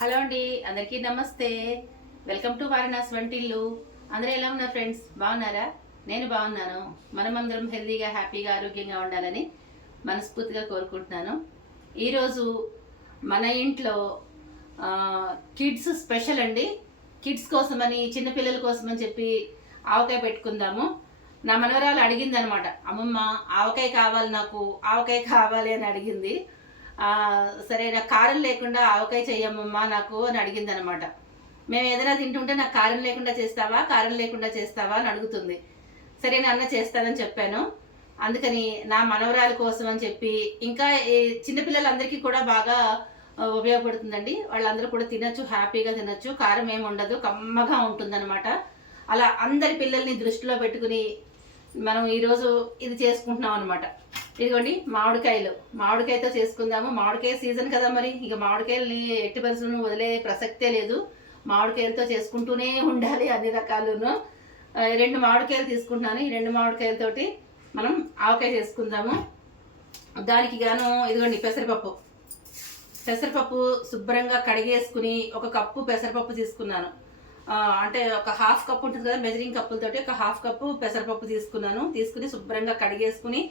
Hello అండి, అందరికీ నమస్తే. వెల్కమ్ టు వారణాసి వంటిల్లు. అందరూ ఎలా ఉన్నారు ఫ్రెండ్స్? బాగున్నారా? నేను బాగున్నాను. మనమందరం హెల్తీగా, హ్యాపీగా, ఆరోగ్యంగా ఉండాలని మనస్ఫూర్తిగా కోరుకుంటున్నాను. ఈరోజు మన ఇంట్లో కిడ్స్ స్పెషల్ అండి. కిడ్స్ కోసమని, చిన్నపిల్లల కోసమని చెప్పి ఆవకాయ పెట్టుకుందాము. నా మనవరాలు అడిగింది అనమాట, అమ్మమ్మ ఆవకాయ కావాలి, నాకు ఆవకాయ కావాలి అని అడిగింది. సరే, నాకు కారం లేకుండా ఆవకాయ చెయ్యమ్మమ్మా నాకు అని అడిగింది అనమాట. మేము ఏదైనా తింటుంటే నాకు కారం లేకుండా చేస్తావా, కారం లేకుండా చేస్తావా అని అడుగుతుంది. సరే నాన్న చేస్తానని చెప్పాను. అందుకని నా మనవరాల కోసం అని చెప్పి, ఇంకా చిన్నపిల్లలందరికీ కూడా బాగా ఉపయోగపడుతుందండి. వాళ్ళందరూ కూడా తినచ్చు, హ్యాపీగా తినచ్చు, కారం ఏమి ఉండదు, కమ్మగా ఉంటుందన్నమాట. అలా అందరి పిల్లల్ని దృష్టిలో పెట్టుకుని మనం ఈరోజు ఇది చేసుకుంటున్నాం అనమాట. ఇదిగోండి మామిడికాయతో చేసుకుందాము. మామిడికాయ సీజన్ కదా, మరి ఇక మామిడికాయలని ఎట్టి పరిస్థితులను వదిలే ప్రసక్తే లేదు. మామిడికాయలతో చేసుకుంటూనే ఉండాలి అన్ని రకాలును. 2 మామిడికాయలు తీసుకుంటున్నాను. ఈ 2 మామిడికాయలతోటి మనం ఆవకాయ చేసుకుందాము. దానికి గాను ఇదిగోండి పెసరపప్పు శుభ్రంగా కడిగేసుకుని 1 కప్పు పెసరపప్పు తీసుకున్నాను. అంటే ఒక 1/2 కప్పు ఉంటుంది కదా, మెజరింగ్ కప్పులతోటి 1/2 కప్పు పెసరపప్పు తీసుకుని శుభ్రంగా కడిగేసుకుని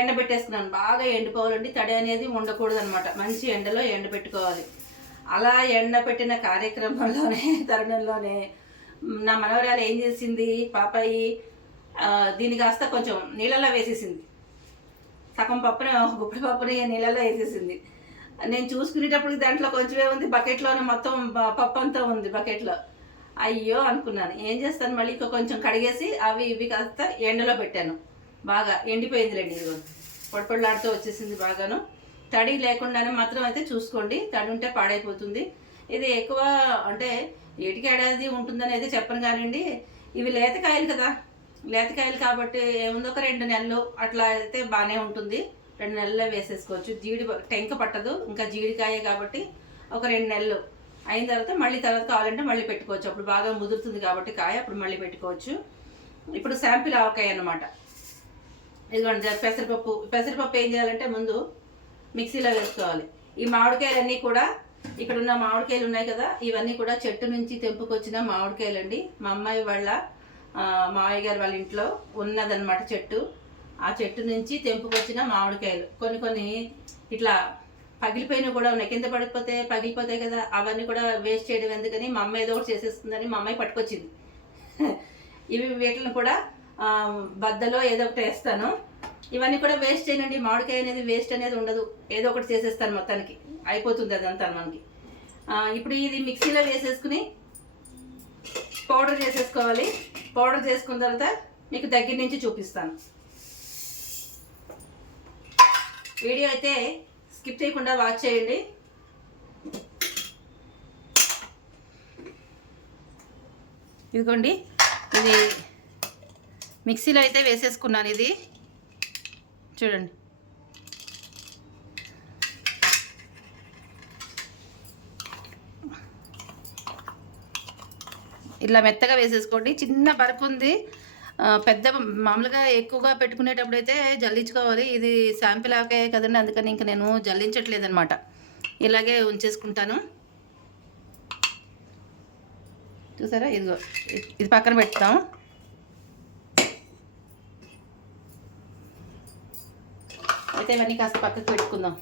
ఎండబెట్టేసుకున్నాను. బాగా ఎండిపోవాలండి, తడి అనేది ఉండకూడదు అనమాట. మంచి ఎండలో ఎండబెట్టుకోవాలి. అలా ఎండబెట్టిన తరుణంలోనే నా మనవరాలు ఏం చేసింది, పాపాయి దీన్ని కాస్త కొంచెం నీళ్ళలో వేసేసింది. సగం పప్పుని, గుప్పిడి పప్పుని నీళ్ళలో వేసేసింది. నేను చూసుకునేటప్పటికి దాంట్లో కొంచెమే ఉంది, బకెట్లోనే మొత్తం పప్పు అంతా ఉంది బకెట్లో. అయ్యో అనుకున్నాను. ఏం చేస్తాను, మళ్ళీ కొంచెం కడిగేసి అవి ఇవి కాస్త ఎండలో పెట్టాను. బాగా ఎండిపోయిందిలేండి. ఇదిగో పొడిపొడిలాడుతూ వచ్చేసింది బాగాను. తడి లేకుండానే మాత్రం అయితే చూసుకోండి, తడి ఉంటే పాడైపోతుంది. ఇది ఎక్కువ అంటే ఏటికి ఏడాది ఉంటుందని అయితే చెప్పను కానివ్వండి. ఇవి లేతకాయలు కదా, లేతకాయలు కాబట్టి ఏముంది, ఒక 2 నెలలు అట్లా అయితే బాగానే ఉంటుంది. 2 నెలల్లో వేసేసుకోవచ్చు. టెంక పట్టదు, ఇంకా జీడికాయ కాబట్టి ఒక 2 నెలలు అయిన తర్వాత కావాలంటే మళ్ళీ పెట్టుకోవచ్చు. అప్పుడు బాగా ముదురుతుంది కాబట్టి కాయ, అప్పుడు మళ్ళీ పెట్టుకోవచ్చు. ఇప్పుడు శాంపిల్ ఆవకాయ అన్నమాట. ఇదిగోండి పెసరపప్పు ఏం చేయాలంటే ముందు మిక్సీలో వేసుకోవాలి. ఈ మామిడికాయలన్నీ కూడా, ఇక్కడ ఉన్న మామిడికాయలు ఉన్నాయి కదా, ఇవన్నీ కూడా చెట్టు నుంచి తెంపుకొచ్చిన మామిడికాయలండి. మా అమ్మాయి వాళ్ళ మావయ్య గారు వాళ్ళ ఇంట్లో ఉన్నదన్నమాట చెట్టు. ఆ చెట్టు నుంచి తెంపుకొచ్చిన మామిడికాయలు. కొన్ని ఇట్లా పగిలిపోయినవి కూడా ఉన్నాయి, కింద పగిలిపోతాయి కదా, అవన్నీ కూడా వేస్ట్ చేయడం ఎందుకని మా అమ్మ ఏదో ఒకటి చేసేస్తుందని మా అమ్మాయి పట్టుకొచ్చింది. వీటిని కూడా బద్దలో ఏదో ఒకటి వేస్తాను. ఇవన్నీ కూడా వేస్ట్ చేయనండి. మామిడికాయ అనేది వేస్ట్ అనేది ఉండదు, ఏదో ఒకటి చేసేస్తాను, మొత్తానికి అయిపోతుంది అదంతా మనకి. ఇప్పుడు ఇది మిక్సీలో వేసేసుకుని పౌడర్ చేసేసుకోవాలి. పౌడర్ చేసుకున్న తర్వాత మీకు దగ్గర నుంచి చూపిస్తాను. వీడియో అయితే స్కిప్ చేయకుండా వాచ్ చేయండి. ఇదిగోండి, ఇది మిక్సీలో అయితే వేసేసుకున్నాను. ఇది చూడండి, ఇలా మెత్తగా వేసేసుకోండి. చిన్న బరుపు ఉంది, పెద్ద మామూలుగా ఎక్కువగా పెట్టుకునేటప్పుడు అయితే జల్లించుకోవాలి. ఇది శాంపిల్ ఆవకాయ కదండి, అందుకని ఇంక నేను జల్లించట్లేదు అనమాట, ఇలాగే ఉంచేసుకుంటాను. చూసారా, ఇదిగో ఇది పక్కన పెడతాం. అయితే ఇవన్నీ కాస్త పక్కకు పెట్టుకుందాం.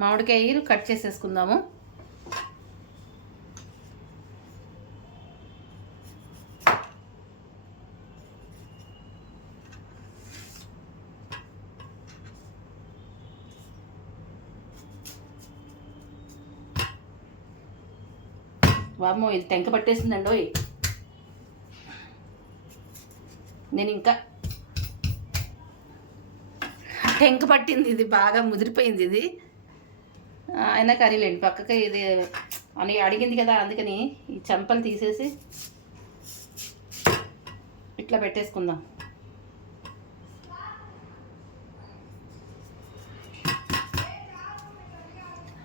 మామిడికాయలు కట్ చేసేసుకుందాము. వామ్మో, ఇది టెంక పట్టేసిందండి. నేను ఇంకా టెంక పట్టింది, ఇది బాగా ముదిరిపోయింది. ఇది అయినా కర్రీలేండి, పక్కకి ఇది అని అడిగింది కదా, అందుకని ఈ చెంపలు తీసేసి ఇట్లా పెట్టేసుకుందాం.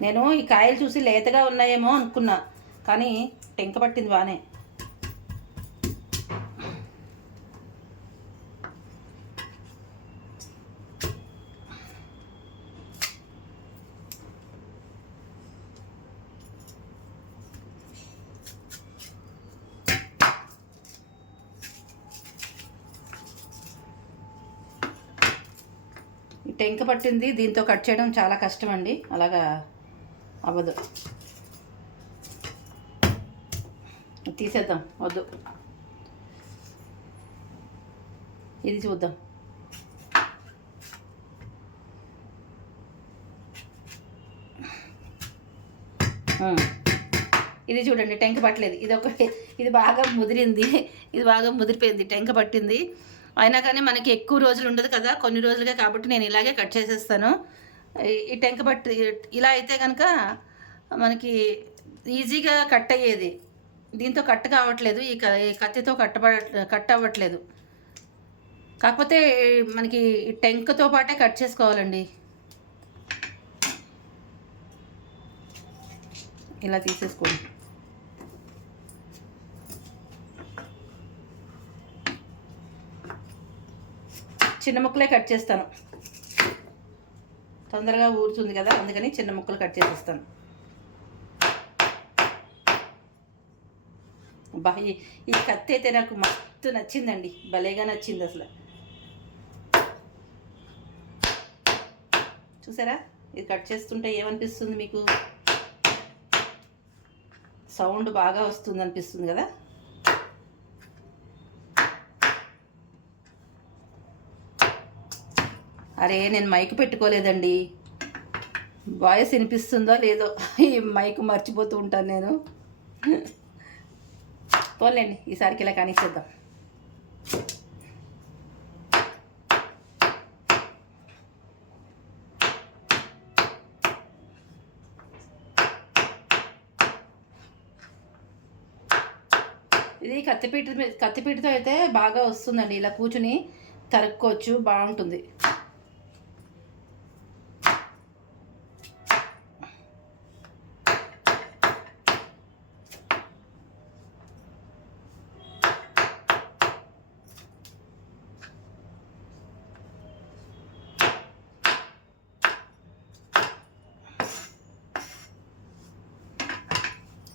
నేను ఈ కాయలు చూసి లేతగా ఉన్నాయేమో అనుకున్నా, కానీ టెంక పట్టింది బాగానే. టెంక పట్టింది దీంతో కట్ చేయడం చాలా కష్టం అండి, అలాగా అవ్వదు. తీసేద్దాం, వద్దు, ఇది చూద్దాం. ఇది చూడండి, టెంక పట్టలేదు. ఇది బాగా ముదిరింది, ఇది బాగా ముదిరిపోయింది, టెంక పట్టింది. అయినా కానీ మనకి ఎక్కువ రోజులు ఉండదు కదా, కొన్ని రోజులుగా, కాబట్టి నేను ఇలాగే కట్ చేసేస్తాను. ఈ టెంక పట్టి ఇలా అయితే కనుక మనకి ఈజీగా కట్ అయ్యేది. దీంతో కట్ కావట్లేదు, ఈ కత్తితో కట్ అవ్వట్లేదు. కాకపోతే మనకి టెంకతో పాటే కట్ చేసుకోవాలండి. ఇలా తీసేసుకోండి. చిన్న ముక్కలే కట్ చేస్తాను, తొందరగా ఊరుతుంది కదా, అందుకని చిన్న ముక్కలు కట్ చేసేస్తాను. బా ఈ కత్తి అయితే నాకు మస్తు నచ్చిందండి, భలేగా నచ్చింది అసలు. చూసారా, ఇది కట్ చేస్తుంటే ఏమనిపిస్తుంది మీకు? సౌండ్ బాగా వస్తుంది అనిపిస్తుంది కదా. అరే నేను మైక్ పెట్టుకోలేదండి, వాయిస్ వినిపిస్తుందో లేదో, ఈ మైక్ మర్చిపోతూ ఉంటాను నేను. పోలేండి, ఈసారికి ఇలా కానిచ్చేద్దాం. ఇది కత్తిపీటతో అయితే బాగా వస్తుందండి, ఇలా కూర్చుని తరుక్కోవచ్చు, బాగుంటుంది.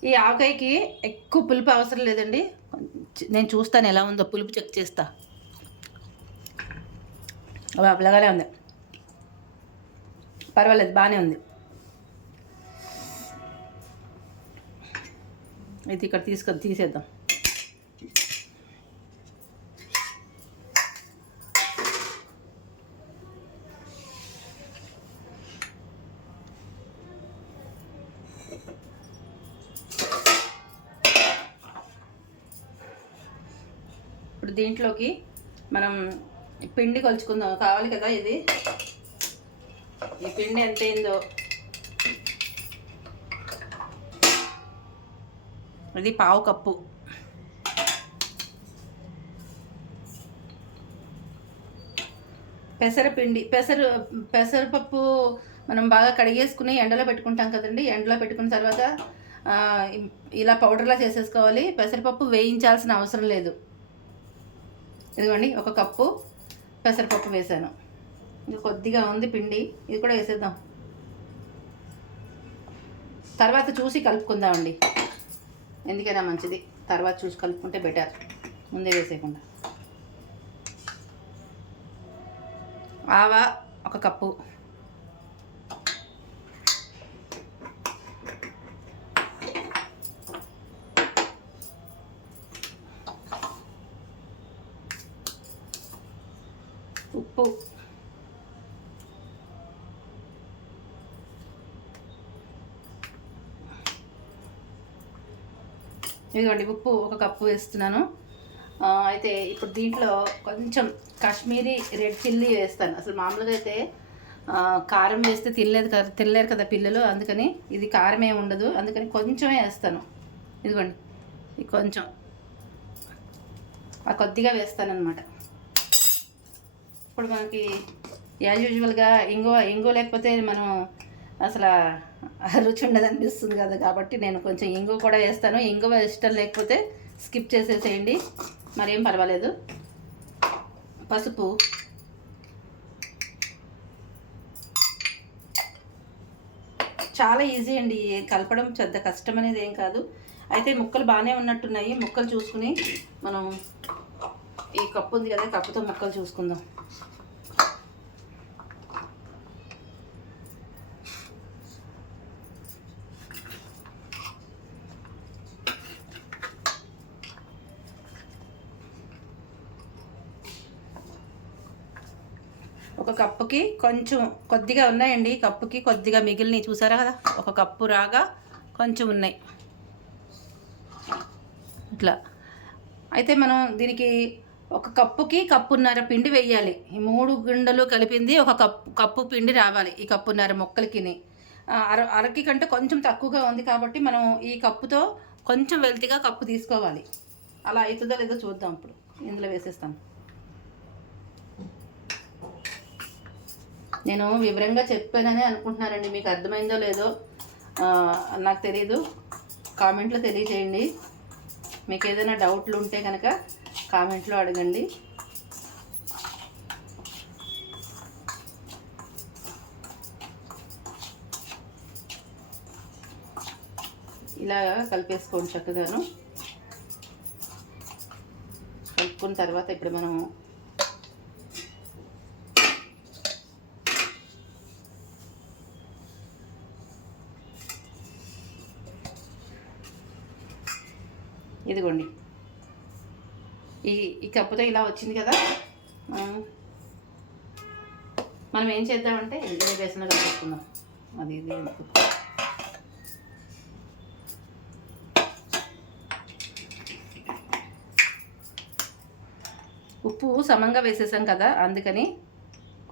ఈ ఆవకాయకి ఎక్కువ పులుపు అవసరం లేదండి, నేను చూస్తాను ఎలా ఉందో, పులుపు చెక్ చేస్తా. అట్లాగానే ఉంది, పర్వాలేదు, బాగానే ఉంది. ఇది ఇక్కడ తీసేద్దాం. ఇప్పుడు దీంట్లోకి మనం పిండి కొలుచుకుందాం, కావాలి కదా. ఇది ఈ పిండి ఎంత అయిందో, ఇది 1/2 కప్పు. పెసరపిండి, పెసరపప్పు మనం బాగా కడిగేసుకుని ఎండలో పెట్టుకుంటాం కదండి. ఎండలో పెట్టుకున్న తర్వాత ఇలా పౌడర్లా చేసేసుకోవాలి. పెసరపప్పు వేయించాల్సిన అవసరం లేదు. ఇదిగోండి, 1 కప్పు పెసరపప్పు వేసాను. ఇది కొద్దిగా ఉంది పిండి, ఇది కూడా వేసేద్దాం. తర్వాత చూసి కలుపుకుందామండి, ఎందుకైనా మంచిది తర్వాత చూసి కలుపుకుంటే బెటర్, ముందే వేసేయకుండా. ఆవా 1 కప్పు, ఉప్పు, ఇదిగోండి ఉప్పు 1 కప్పు వేస్తున్నాను. అయితే ఇప్పుడు దీంట్లో కొంచెం కాశ్మీరీ రెడ్ చిల్లీ వేస్తాను. అసలు మామూలుగా అయితే కారం వేస్తే తినలేరు కదా పిల్లలు, అందుకని ఇది కారం ఏమి ఉండదు, అందుకని కొంచెమే వేస్తాను. ఇదిగోండి, ఇది కొంచెం కొద్దిగా వేస్తాను అనమాట. ఇప్పుడు మనకి యాజ్ యూజువల్గా ఇంగువ లేకపోతే మనం అసలు రుచి ఉండదు అనిపిస్తుంది కదా, కాబట్టి నేను కొంచెం ఇంగువ కూడా వేస్తాను. ఇంగువ ఇష్టం లేకపోతే స్కిప్ చేసేసేయండి, మరేం పర్వాలేదు. పసుపు, చాలా ఈజీ అండి కలపడం, పెద్ద కష్టం అనేది ఏం కాదు. అయితే ముక్కలు బాగానే ఉన్నట్టున్నాయి, ముక్కలు చూసుకుని మనం ఈ కప్పు ఉంది కదా, కప్పుతో ముక్కలు చూసుకుందాం. ఒక కప్పుకి కొంచెం కొద్దిగా ఉన్నాయండి, కప్పుకి కొద్దిగా మిగిలినవి చూసారా కదా, ఒక కప్పు రాగా కొంచెం ఉన్నాయి ఇట్లా. అయితే మనం దీనికి ఒక కప్పుకి కప్పున్నర పిండి వేయాలి. ఈ 3 గుండెలు కలిపింది ఒక కప్పు పిండి రావాలి ఈ కప్పున్నర మొక్కలకి. అరకి కంటే కొంచెం తక్కువగా ఉంది కాబట్టి మనం ఈ కప్పుతో కొంచెం వెల్తిగా కప్పు తీసుకోవాలి. అలా అవుతుందో లేదో చూద్దాం. ఇప్పుడు ఇందులో వేసేస్తాం. నేను వివరంగా చెప్పానని అనుకుంటున్నానండి, మీకు అర్థమైందో లేదో నాకు తెలియదు. కామెంట్లో తెలియజేయండి. మీకు ఏదైనా డౌట్లు ఉంటే కనుక కామెంట్లో అడగండి. ఇలా కలిపేసుకోండి చక్కగాను. కలుపుకున్న తర్వాత ఇప్పుడు మనం ఇదిగోండి ఈ కప్పుతో ఇలా వచ్చింది కదా, మనం ఏం చేద్దామంటే ఇదే బేసన కలుపుకుందాం. అది ఇది ఉప్పు సమంగా వేసేసాం కదా, అందుకని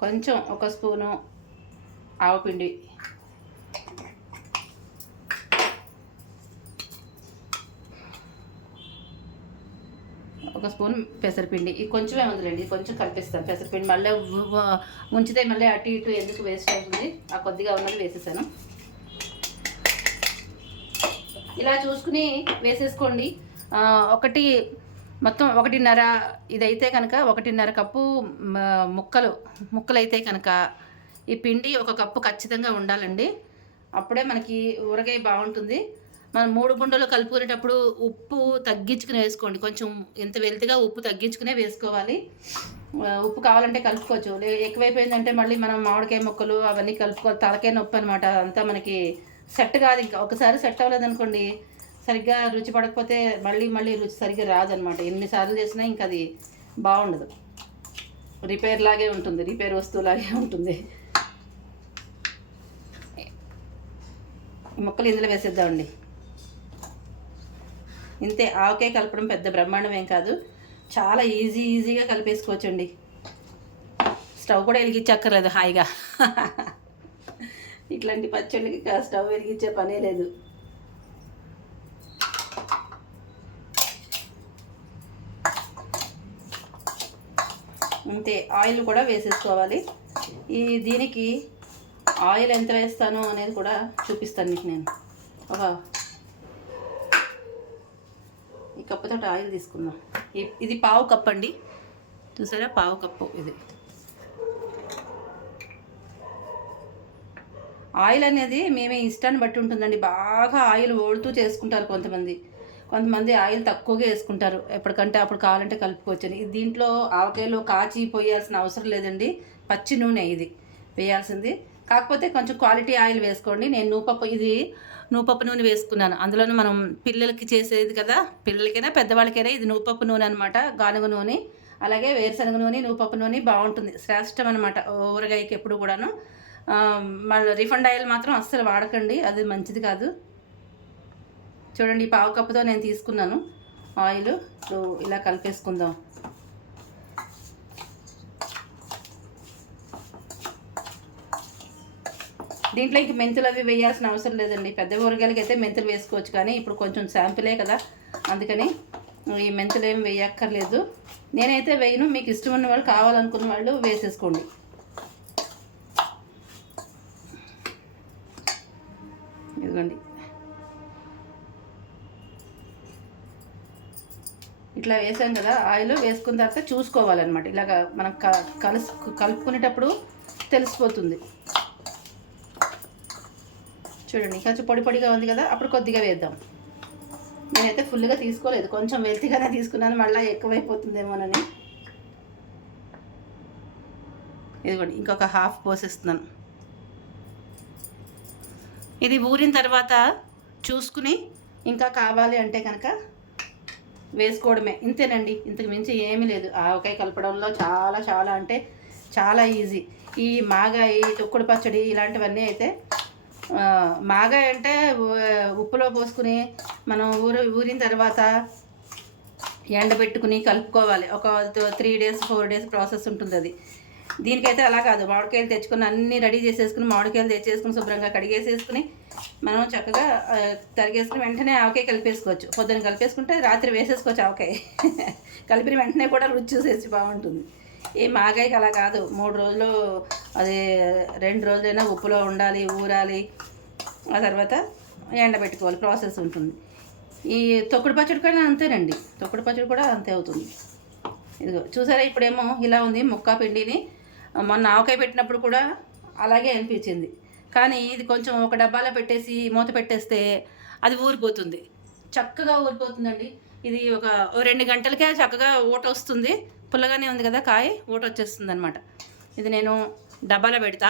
కొంచెం ఒక స్పూను ఆవపిండి, ఒక స్పూన్ పెసరపిండి, ఇది కొంచెమే ఉందిలేండి, కొంచెం కలిపిస్తాను. పెసరపిండి మళ్ళీ ఉంచితే మళ్ళీ అటు ఇటు ఎందుకు వేస్ట్ అవుతుంది, ఆ కొద్దిగా ఉన్నది వేసేసాను. ఇలా చూసుకుని వేసేసుకోండి. మొత్తం 1.5 ఇదైతే కనుక 1.5 కప్పు ముక్కలు అయితే కనుక ఈ పిండి ఒక కప్పు ఖచ్చితంగా ఉండాలండి. అప్పుడే మనకి ఊరగాయ బాగుంటుంది. మనం 3 గుండెలు కలుపుకునేటప్పుడు ఉప్పు తగ్గించుకుని వేసుకోండి. కొంచెం ఎంత వెల్తిగా ఉప్పు తగ్గించుకునే వేసుకోవాలి. ఉప్పు కావాలంటే కలుపుకోవచ్చు, ఎక్కువైపోయిందంటే మళ్ళీ మనం మామిడికాయ ముక్కలు అవన్నీ కలుపుకోవాలి, తలకాయ నొప్పి అనమాట. అంతా మనకి సెట్ కాదు. ఇంకా ఒకసారి సెట్ అవ్వలేదనుకోండి, సరిగ్గా రుచి పడకపోతే మళ్ళీ రుచి సరిగ్గా రాదనమాట. ఎన్నిసార్లు చేసినా ఇంకా అది బాగుండదు, రిపేర్ వస్తువులాగే ఉంటుంది. ఈ ముక్కలు ఇందులో వేసేద్దామండి. ఇంతే, ఆవకాయ కలపడం పెద్ద బ్రహ్మాండం ఏం కాదు, చాలా ఈజీగా కలిపేసుకోవచ్చండి. స్టవ్ కూడా వెలిగించక్కర్లేదు, హాయిగా. ఇట్లాంటి పచ్చళ్ళకి స్టవ్ వెలిగించే పనే లేదు. అంతే, ఆయిల్ కూడా వేసేసుకోవాలి. దీనికి ఆయిల్ ఎంత వేస్తాను అనేది కూడా చూపిస్తాను మీకు నేను. ఈ కప్పుతో ఆయిల్ తీసుకుందాం. ఇది పావు కప్పు అండి, చూసారా, పావు కప్పు. ఇది ఆయిల్ అనేది మేమే ఇష్టాన్ని బట్టి ఉంటుందండి. బాగా ఆయిల్ ఓడుతూ చేసుకుంటారు కొంతమంది ఆయిల్ తక్కువగా వేసుకుంటారు. ఎప్పటికంటే అప్పుడు కావాలంటే కలుపుకోవచ్చని. దీంట్లో ఆవకాయలో కాచి పోయాల్సిన అవసరం లేదండి, పచ్చి నూనె ఇది వేయాల్సింది. కాకపోతే కొంచెం క్వాలిటీ ఆయిల్ వేసుకోండి. నేను నూపప్పు నూనె వేసుకున్నాను. అందులోనూ మనం పిల్లలకి చేసేది కదా, పిల్లలకైనా పెద్దవాళ్ళకైనా ఇది నూపప్పు నూనె అనమాట. గానుగ నూనె, అలాగే వేరుశనగ నూనె, నూపప్పు నూనె బాగుంటుంది, శ్రేష్టం అనమాట ఊరగాయకి ఎప్పుడు కూడాను. మళ్ళీ రిఫండ్ ఆయిల్ మాత్రం అస్సలు వాడకండి, అది మంచిది కాదు. చూడండి, పావు కప్పుతో నేను తీసుకున్నాను ఆయిల్. ఇలా కలిపేసుకుందాం. దీంట్లో ఇంక మెంతులు అవి వేయాల్సిన అవసరం లేదండి. పెద్ద ఊరగాయలకి అయితే మెంతులు వేసుకోవచ్చు, కానీ ఇప్పుడు కొంచెం శాంపులే కదా, అందుకని ఈ మెంతులు ఏమి వేయక్కర్లేదు. నేనైతే వేయను, మీకు ఇష్టం ఉన్న వాళ్ళు, కావాలనుకున్న వాళ్ళు వేసేసుకోండి. ఇదిగోండి, ఇట్లా వేసాం కదా. ఆయిల్ వేసుకున్న తర్వాత చూసుకోవాలన్నమాట. ఇలాగ మనం కలుపుకునేటప్పుడు తెలిసిపోతుంది. చూడండి, కొంచెం పొడిగా ఉంది కదా, అప్పుడు కొద్దిగా వేద్దాం. నేనైతే ఫుల్గా తీసుకోలేదు, కొంచెం వెల్తిగానే తీసుకున్నాను, మళ్ళీ ఎక్కువైపోతుందేమోనని. ఇదిగోండి, ఇంకొక హాఫ్ పోసేస్తున్నాను. ఇది ఊరిన తర్వాత చూసుకుని ఇంకా కావాలి అంటే కనుక వేసుకోవడమే. ఇంతేనండి, ఇంతకు మించి ఏమీ లేదు. ఆవకాయ కలపడంలో చాలా అంటే చాలా ఈజీ. ఈ మాగాయి, తొక్కుడు పచ్చడి ఇలాంటివన్నీ అయితే మాగాయ అంటే ఉప్పులో పోసుకుని మనం ఊరిన తర్వాత ఎండబెట్టుకుని కలుపుకోవాలి. ఒక 3 days 4 days ప్రాసెస్ ఉంటుంది అది. దీనికైతే అలా కాదు. మామిడికాయలు తెచ్చుకుని అన్నీ రెడీ చేసేసుకుని, మామిడికాయలు తెచ్చేసుకుని శుభ్రంగా కడిగేసేసుకుని మనం చక్కగా తరిగేసుకుని వెంటనే ఆవకాయ కలిపేసుకోవచ్చు. పొద్దున కలిపేసుకుంటే రాత్రి వేసేసుకోవచ్చు ఆవకాయ. కలిపిన వెంటనే కూడా రుచి చూసేసి బాగుంటుంది. ఏ మాగాయకి అలా కాదు. 3 రోజులు అది 2 రోజులైనా ఉప్పులో ఉండాలి, ఊరాలి, ఆ తర్వాత ఎండబెట్టుకోవాలి, ప్రాసెస్ ఉంటుంది. ఈ తొక్కుడు పచ్చడి కూడా అంతేనండి. తొక్కుడు పచ్చడి కూడా అంతే అవుతుంది. ఇదిగో చూసారా, ఇప్పుడేమో ఇలా ఉంది ముక్క పిండిని. మొన్న ఆవకాయ పెట్టినప్పుడు కూడా అలాగే అనిపించింది. కానీ ఇది కొంచెం ఒక డబ్బాలో పెట్టేసి మూత పెట్టేస్తే అది ఊరిపోతుంది, చక్కగా ఊరిపోతుందండి. ఇది ఒక 2 గంటలకే చక్కగా ఊట వస్తుంది. పుల్లగానే ఉంది కదా కాయ, ఊట వచ్చేస్తుంది అనమాట. ఇది నేను డబ్బాలో పెడతా.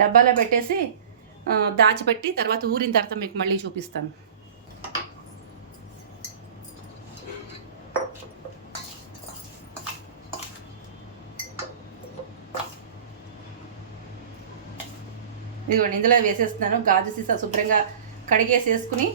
డబ్బాలో పెట్టేసి దాచిపెట్టి తర్వాత ఊరిన తర్వాత మీకు మళ్ళీ చూపిస్తాను. ఇదిగోండి, ఇందులో వేసేస్తున్నాను. గాజు సీసా శుభ్రంగా కడిగేసేసుకుని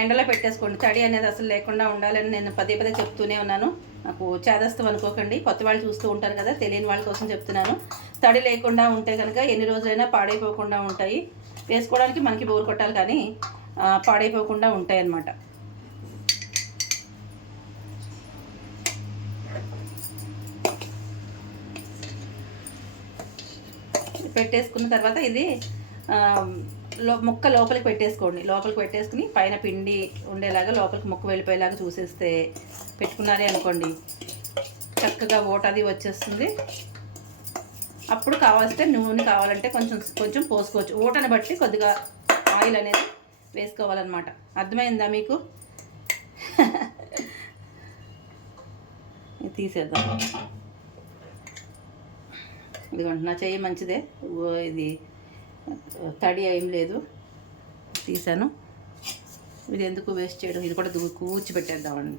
ఎండలో పెట్టేసుకోండి. తడి అనేది అసలు లేకుండా ఉండాలని నేను పదే పదే చెప్తూనే ఉన్నాను. నాకు చేదస్తం అనుకోకండి, కొత్త వాళ్ళు చూస్తూ ఉంటారు కదా, తెలియని వాళ్ళ కోసం చెప్తున్నాను. తడి లేకుండా ఉంటే కనుక ఎన్ని రోజులైనా పాడైపోకుండా ఉంటాయి. వేసుకోవడానికి మనకి బోరు కొట్టాలి కానీ పాడైపోకుండా ఉంటాయి అన్నమాట. పెట్టేసుకున్న తర్వాత ఇది ముక్క లోపలికి పెట్టేసుకోండి. లోపలికి పెట్టేసుకుని పైన పిండి ఉండేలాగా లోపలికి ముక్క వెళ్ళిపోయేలాగా చూసేస్తే పెట్టుకున్నారే అనుకోండి, చక్కగా ఓటది వచ్చేస్తుంది. అప్పుడు కావాల్సితే నూనె కావాలంటే కొంచెం కొంచెం పోసుకోవచ్చు. ఓటను బట్టి కొద్దిగా ఆయిల్ అనేది వేసుకోవాలన్నమాట. అర్థమైందా మీకు? తీసేద్దాం. ఇదిగోండి, నా చెయ్యి మంచిదే, ఇది తడి ఏం లేదు, తీసాను. ఇది ఎందుకు వేస్ట్ చేయడం, ఇది కూడా కూర్చిపెట్టేద్దామండి.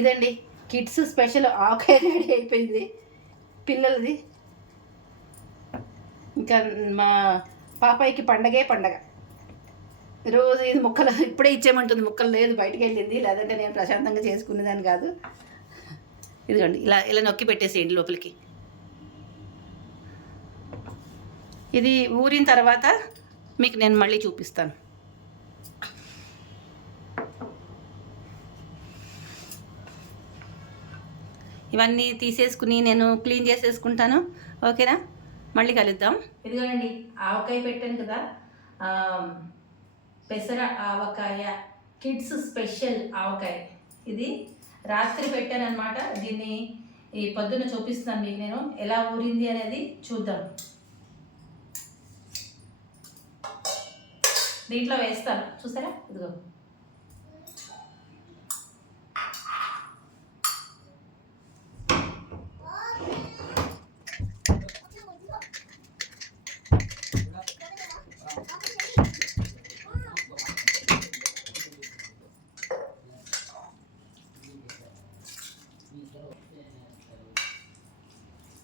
ఇదండి కిడ్స్ స్పెషల్ ఆవకాయ రెడీ అయిపోయింది పిల్లలది. ఇంకా మా పాపాయికి పండగే పండగ. రోజు ఇది ముక్కలు ఇప్పుడే ఇచ్చేయమంటుంది. ముక్కలు లేదు, బయటికి వెళ్ళింది, లేదంటే నేను ప్రశాంతంగా చేసుకునేదాన్ని కాదు. ఇదిగోండి, ఇలా ఇలా నొక్కి పెట్టేసేయండి లోపలికి. ఇది ఊరిన తర్వాత మీకు నేను మళ్ళీ చూపిస్తాను. ఇవన్నీ తీసేసుకుని నేను క్లీన్ చేసేసుకుంటాను. ఓకేనా? మళ్ళీ కలుద్దాం. ఇదిగోనండి, ఆవకాయ పెట్టాను కదా, పెసర ఆవకాయ, కిడ్స్ స్పెషల్ ఆవకాయ. ఇది రాత్రి పెట్టాను అనమాట. దీన్ని ఈ పొద్దున్న చూపిస్తాను మీకు నేను ఎలా ఊరింది అనేది చూద్దాం. దీంట్లో వేస్తాను, చూసారా? ఇదిగో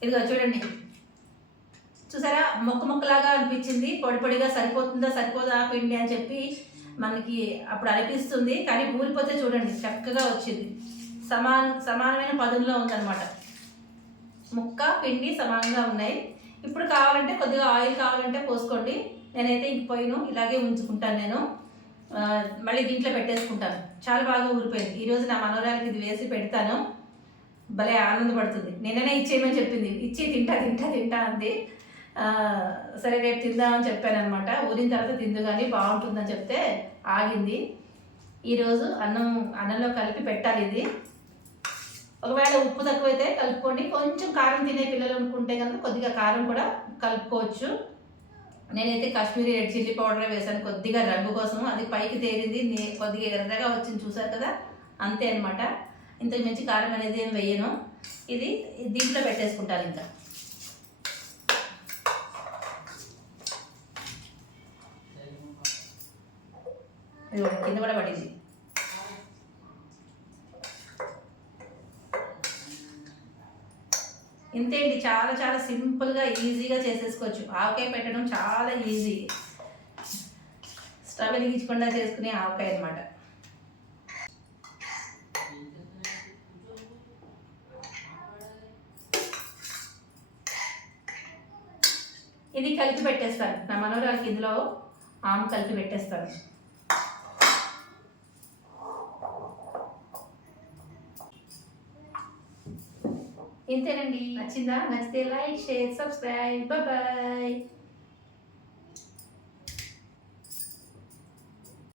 ఇదిగో చూడండి, చూసారా? ముక్కలాగా అనిపించింది. పొడి పొడిగా సరిపోతుందా సరిపోదా పిండి అని చెప్పి మనకి అప్పుడు అనిపిస్తుంది. కానీ ఊరిపోతే చూడండి చక్కగా వచ్చింది. సమానమైన పదుల్లో ఉందన్నమాట. ముక్క పిండి సమానంగా ఉన్నాయి. ఇప్పుడు కావాలంటే కొద్దిగా ఆయిల్ కావాలంటే పోసుకోండి. నేనైతే ఇంక పోయిను, ఇలాగే ఉంచుకుంటాను. నేను మళ్ళీ దీంట్లో పెట్టేసుకుంటాను. చాలా బాగా ఊరిపోయింది. ఈరోజు నా మనోరాలకి ఇది వేసి పెడతాను. భలే ఆనందపడుతుంది. నిన్ననే ఇచ్చేయమని చెప్పింది, ఇచ్చి తింటా అంది. సరే రేపు తిందామని చెప్పాను అనమాట. ఊరిన తర్వాత తిందు కానీ బాగుంటుందని చెప్తే ఆగింది. ఈరోజు అన్నంలో కలిపి పెట్టాలి ఇది. ఒకవేళ ఉప్పు తక్కువైతే కలుపుకోండి. కొంచెం కారం తినే పిల్లలు అనుకుంటే కనుక కొద్దిగా కారం కూడా కలుపుకోవచ్చు. నేనైతే కాశ్మీరీ రెడ్ చిల్లీ పౌడర్ వేసాను కొద్దిగా రంగు కోసం. అది పైకి తేలింది, కొద్దిగా ఎర్రగా వచ్చింది, చూసారు కదా, అంతే అనమాట. ఇంతకు మించి కారం అనేది ఏం వేయను. ఇది దీంట్లో పెట్టేసుకుంటాను. ఇంకా ఇది కింద కూడా పడింది. ఇంతే అండి, చాలా చాలా సింపుల్గా ఈజీగా చేసేసుకోవచ్చు. ఆవకాయ పెట్టడం చాలా ఈజీ. స్టవ్ వెలిగించకుండా చేసుకునే ఆవకాయ అనమాట. ఇది కలిపి పెట్టేస్తాను. నా మనవరాలకి ఇందులో ఆమె కలిపి పెట్టేస్తాను. ఇంతేనండి. నచ్చిందా? నచ్చితే లైక్, షేర్, సబ్స్క్రైబ్. బాయ్.